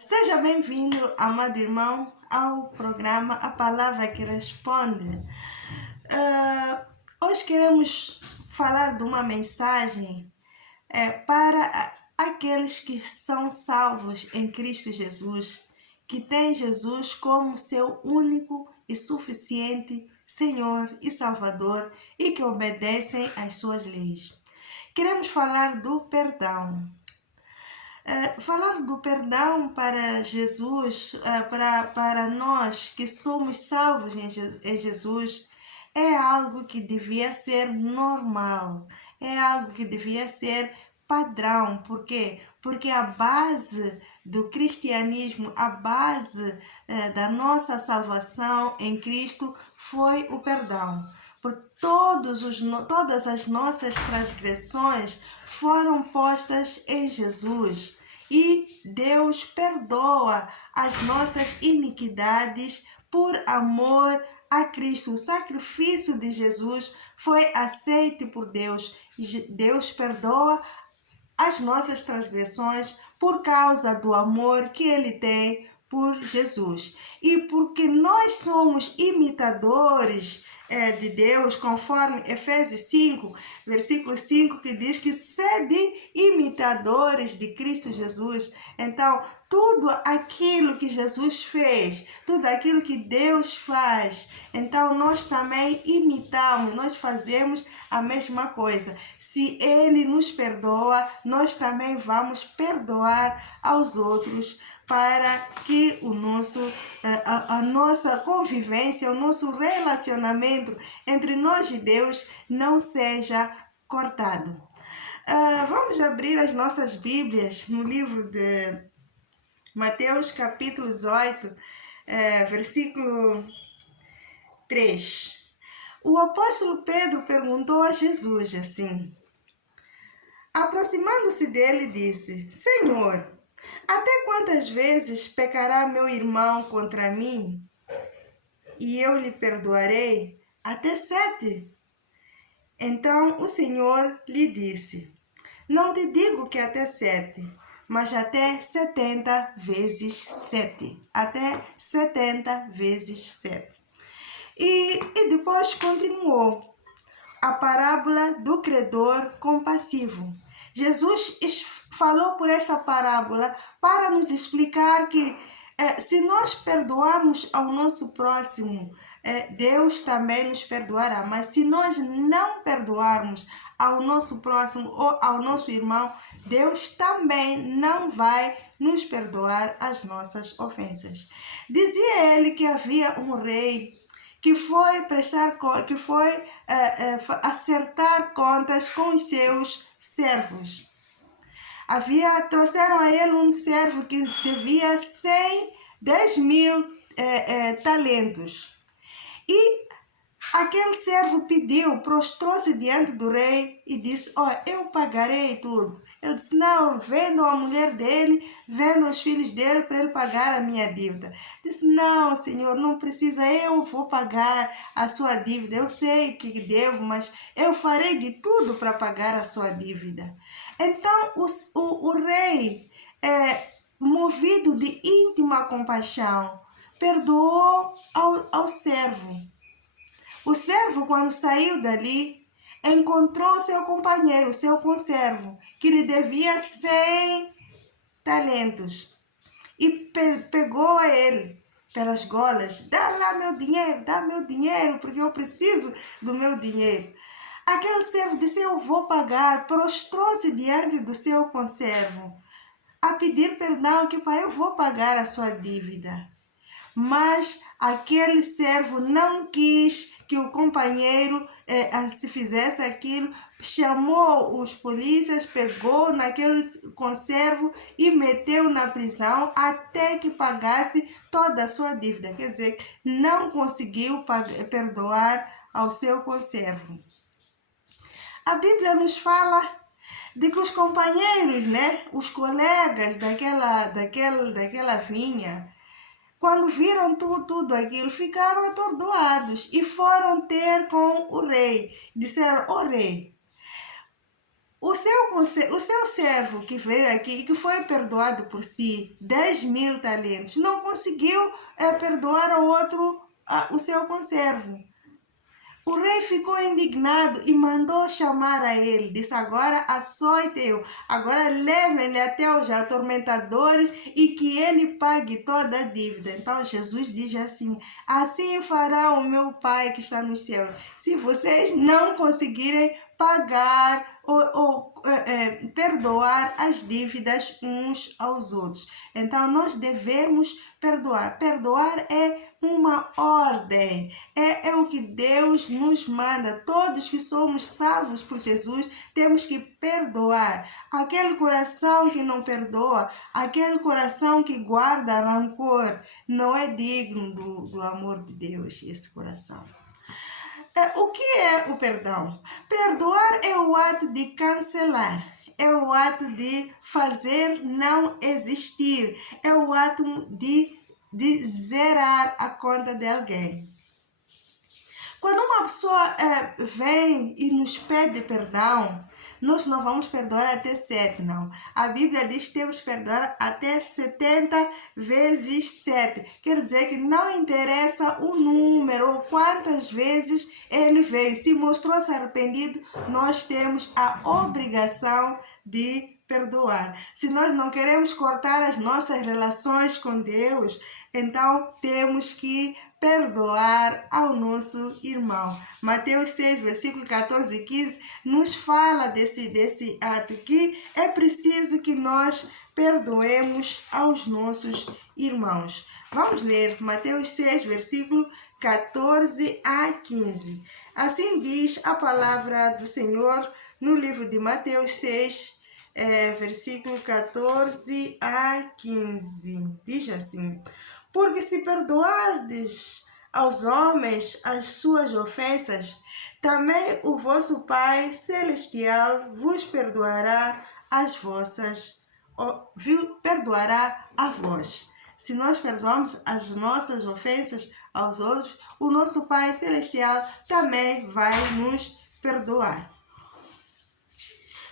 Seja bem-vindo, amado irmão, ao programa A Palavra que Responde. Hoje queremos falar de uma mensagem para aqueles que são salvos em Cristo Jesus, que têm Jesus como seu único e suficiente Senhor e Salvador e que obedecem às suas leis. Queremos falar do perdão. Falar do perdão para Jesus, para nós que somos salvos em Jesus, é algo que devia ser normal, é algo que devia ser padrão. Por quê? Porque a base do cristianismo, a base da nossa salvação em Cristo foi o perdão. Por todas as nossas transgressões foram postas em Jesus e Deus perdoa as nossas iniquidades por amor a Cristo. O sacrifício de Jesus foi aceito por Deus. Deus perdoa as nossas transgressões por causa do amor que Ele tem por Jesus. E porque nós somos imitadores de Deus, conforme Efésios 5, versículo 5, que diz que sede imitadores de Cristo Jesus. Então, tudo aquilo que Jesus fez, tudo aquilo que Deus faz, então nós também imitamos, nós fazemos a mesma coisa. Se Ele nos perdoa, nós também vamos perdoar aos outros, para que a nossa convivência, o nosso relacionamento entre nós e Deus não seja cortado. Vamos abrir as nossas Bíblias no livro de Mateus capítulo 18, versículo 3. O apóstolo Pedro perguntou a Jesus assim, aproximando-se dele, disse: Senhor, até quantas vezes pecará meu irmão contra mim e eu lhe perdoarei? Até 7. Então o Senhor lhe disse: Não te digo que até 7, mas até 70 vezes 7. Até 70 vezes 7. E depois continuou a parábola do credor compassivo. Jesus falou por essa parábola para nos explicar que se nós perdoarmos ao nosso próximo, Deus também nos perdoará. Mas se nós não perdoarmos ao nosso próximo ou ao nosso irmão, Deus também não vai nos perdoar as nossas ofensas. Dizia ele que havia um rei que foi acertar contas com os seus servos. Trouxeram a ele um servo que devia 10.000 talentos. E aquele servo prostrou-se diante do rei e disse: eu pagarei tudo. Ele disse: não, vendo a mulher dele, vendo os filhos dele para ele pagar a minha dívida. Disse: não, senhor, não precisa, eu vou pagar a sua dívida. Eu sei que devo, mas eu farei de tudo para pagar a sua dívida. Então o rei, movido de íntima compaixão, perdoou ao servo. O servo, quando saiu dali, encontrou seu companheiro, seu conservo, que lhe devia 100 talentos. E pegou a ele pelas golas: dá lá meu dinheiro, porque eu preciso do meu dinheiro. Aquele servo disse: eu vou pagar. Prostrou-se diante do seu conservo a pedir perdão, que pai, eu vou pagar a sua dívida. Mas aquele servo não quis que o companheiro se fizesse aquilo, chamou os polícias, pegou naquele conservo e meteu na prisão até que pagasse toda a sua dívida. Quer dizer, não conseguiu perdoar ao seu conservo. A Bíblia nos fala de que os companheiros, os colegas daquela vinha, quando viram tudo aquilo, ficaram atordoados e foram ter com o rei. Disseram: rei, o seu servo que veio aqui e que foi perdoado por si 10.000 talentos, não conseguiu perdoar ao outro o seu conservo. O rei ficou indignado e mandou chamar a ele. Disse: agora açoite-o, agora levem-lhe até os atormentadores e que ele pague toda a dívida. Então Jesus diz assim: assim fará o meu Pai que está no céu, se vocês não conseguirem pagar ou perdoar as dívidas uns aos outros. Então nós devemos perdoar. Perdoar é uma ordem, é o que Deus nos manda. Todos que somos salvos por Jesus temos que perdoar. Aquele coração que não perdoa, aquele coração que guarda rancor, não é digno do amor de Deus, esse coração. O que é o perdão? Perdoar é o ato de cancelar, é o ato de fazer não existir, é o ato de zerar a conta de alguém. Quando uma pessoa vem e nos pede perdão, nós não vamos perdoar até 7, não. A Bíblia diz que temos que perdoar até 70 vezes 7. Quer dizer que não interessa o número ou quantas vezes ele veio. Se mostrou-se arrependido, nós temos a obrigação de perdoar. Se nós não queremos cortar as nossas relações com Deus, então temos que perdoar ao nosso irmão. Mateus 6, versículo 14 e 15 nos fala desse ato que é preciso que nós perdoemos aos nossos irmãos. Vamos ler Mateus 6, versículo 14 a 15. Assim diz a palavra do Senhor no livro de Mateus 6, versículo 14 a 15. Diz assim: porque se perdoardes aos homens as suas ofensas, também o vosso Pai Celestial vos perdoará perdoará a vós. Se nós perdoamos as nossas ofensas aos outros, o nosso Pai Celestial também vai nos perdoar.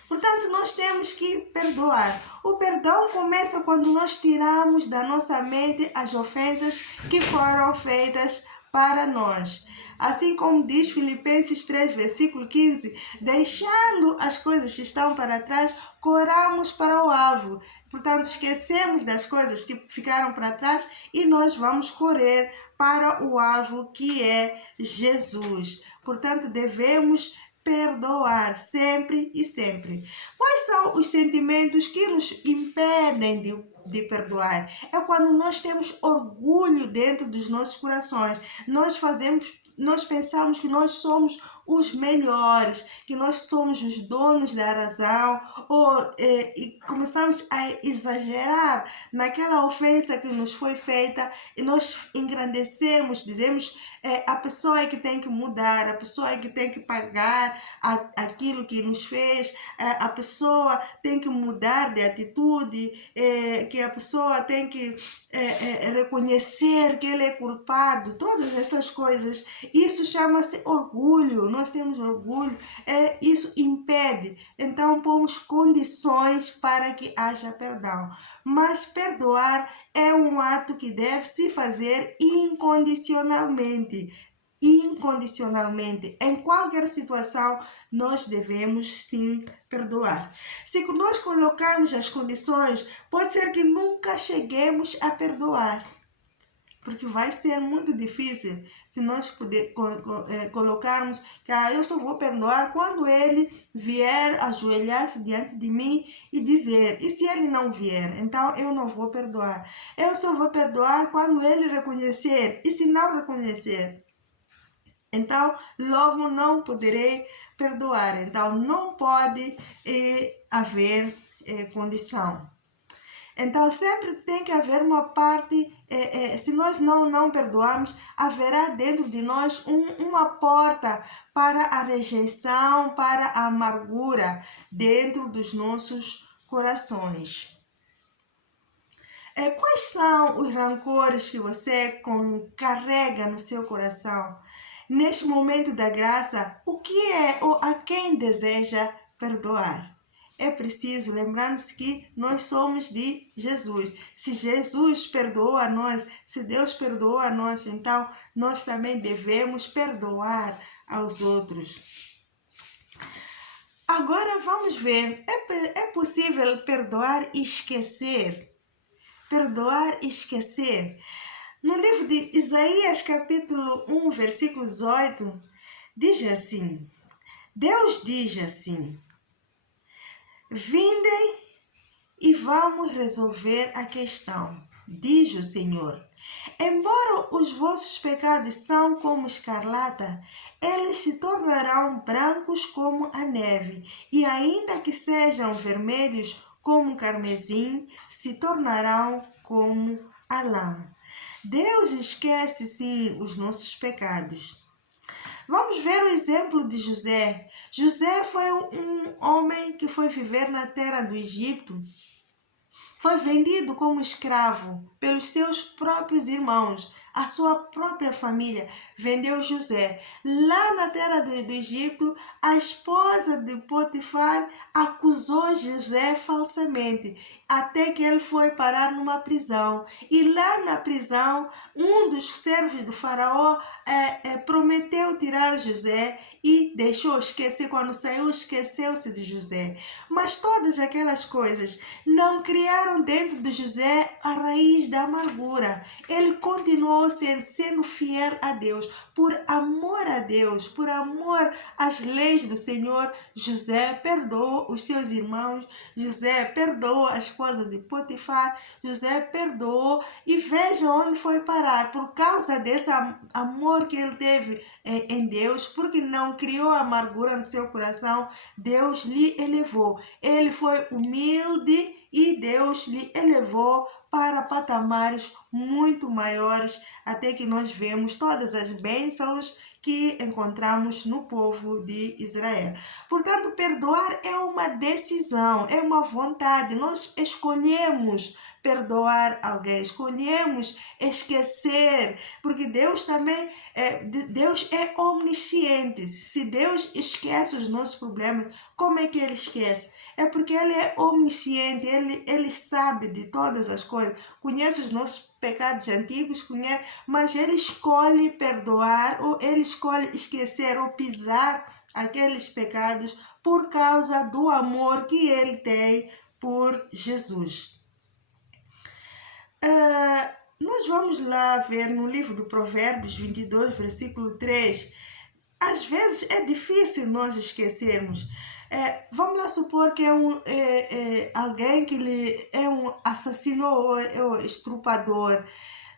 Portanto, nós temos que perdoar. O perdão começa quando nós tiramos da nossa mente as ofensas que foram feitas para nós. Assim como diz Filipenses 3, versículo 15, deixando as coisas que estão para trás, corramos para o alvo. Portanto, esquecemos das coisas que ficaram para trás e nós vamos correr para o alvo que é Jesus. Portanto, devemos perdoar sempre e sempre. Quais são os sentimentos que nos impedem de perdoar? É quando nós temos orgulho dentro dos nossos corações. Nós pensamos que nós somos os melhores, que nós somos os donos da razão, e começamos a exagerar naquela ofensa que nos foi feita e nós engrandecemos, dizemos a pessoa é que tem que mudar, a pessoa é que tem que pagar aquilo que nos fez, a pessoa tem que mudar de atitude, que a pessoa tem que reconhecer que ele é culpado, todas essas coisas. Isso chama-se orgulho. Nós temos orgulho, isso impede. Então pomos condições para que haja perdão. Mas perdoar é um ato que deve se fazer incondicionalmente. Incondicionalmente, em qualquer situação, nós devemos sim perdoar. Se nós colocarmos as condições, pode ser que nunca cheguemos a perdoar, porque vai ser muito difícil se nós colocarmos que eu só vou perdoar quando ele vier ajoelhar-se diante de mim e dizer, e se ele não vier, então eu não vou perdoar. Eu só vou perdoar quando ele reconhecer, e se não reconhecer, então logo não poderei perdoar. Então não pode haver condição. Então sempre tem que haver uma parte, se nós não perdoarmos, haverá dentro de nós uma porta para a rejeição, para a amargura dentro dos nossos corações. Quais são os rancores que você carrega no seu coração? Neste momento da graça, o que é ou a quem deseja perdoar? é preciso lembrar-nos que nós somos de Jesus. Se Jesus perdoou a nós, se Deus perdoou a nós, então nós também devemos perdoar aos outros. Agora vamos ver, é possível perdoar e esquecer? Perdoar e esquecer. No livro de Isaías, capítulo 1, versículo 18, diz assim, Deus diz assim, vindem e vamos resolver a questão, diz o Senhor. Embora os vossos pecados são como escarlata, eles se tornarão brancos como a neve, e ainda que sejam vermelhos como carmesim, se tornarão como a lã. Deus esquece sim os nossos pecados. Vamos ver o exemplo de José. José foi um homem que foi viver na terra do Egito. Foi vendido como escravo pelos seus próprios irmãos. A sua própria família vendeu José. Lá na terra do Egito, a esposa de Potifar acusou José falsamente, até que ele foi parar numa prisão. E lá na prisão, um dos servos do faraó prometeu tirar José e deixou esquecer. Quando saiu, esqueceu-se de José. Mas todas aquelas coisas não criaram dentro de José a raiz da amargura. Ele continuou sendo fiel a Deus. Por amor a Deus, por amor às leis do Senhor, José perdoou os seus irmãos, José perdoou a esposa de Potifar, José perdoou e veja onde foi parar. Por causa desse amor que ele teve em Deus, porque não criou amargura no seu coração, Deus lhe elevou. Ele foi humilde e Deus lhe elevou para patamares muito maiores, até que nós vemos todas as bênçãos que encontramos no povo de Israel. Portanto, perdoar é uma decisão, é uma vontade. Nós escolhemos perdoar alguém, escolhemos esquecer, porque Deus também Deus é omnisciente. Se Deus esquece os nossos problemas, como é que Ele esquece? É porque Ele é omnisciente, Ele sabe de todas as coisas, conhece os nossos pecados antigos, conhece, mas Ele escolhe perdoar, ou Ele escolhe esquecer ou pisar aqueles pecados por causa do amor que Ele tem por Jesus. Nós vamos lá ver no livro do Provérbios 22, versículo 3. Às vezes é difícil nós esquecermos. Vamos lá supor que alguém que é um assassino ou é um estrupador.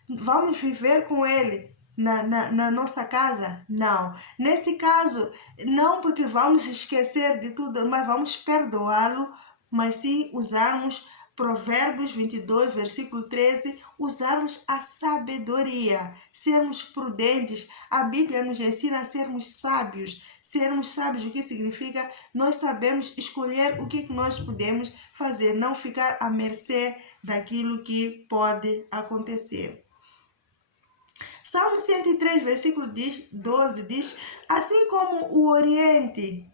Vamos viver com ele na nossa casa? Não. Nesse caso, não porque vamos esquecer de tudo, mas vamos perdoá-lo, mas sim usarmos Provérbios 22, versículo 13, usarmos a sabedoria, sermos prudentes. A Bíblia nos ensina a sermos sábios. Sermos sábios, o que significa? Nós sabemos escolher o que nós podemos fazer, não ficar à mercê daquilo que pode acontecer. Salmo 103, versículo 12 diz, assim como o Oriente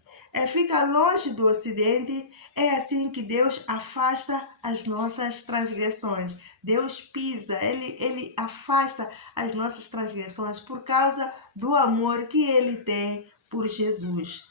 fica longe do Ocidente, é assim que Deus afasta as nossas transgressões. Deus pisa, Ele afasta as nossas transgressões por causa do amor que Ele tem por Jesus.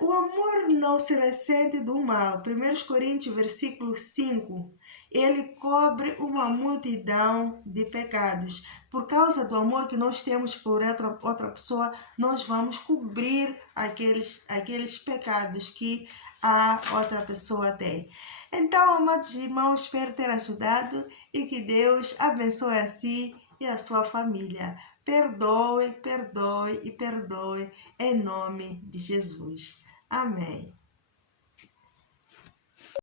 O amor não se ressente do mal. 1 Coríntios, versículo 5. Ele cobre uma multidão de pecados. Por causa do amor que nós temos por outra pessoa, nós vamos cobrir aqueles pecados que a outra pessoa tem. Então, amados irmãos, espero ter ajudado e que Deus abençoe a si e a sua família. Perdoe, perdoe e perdoe em nome de Jesus. Amém.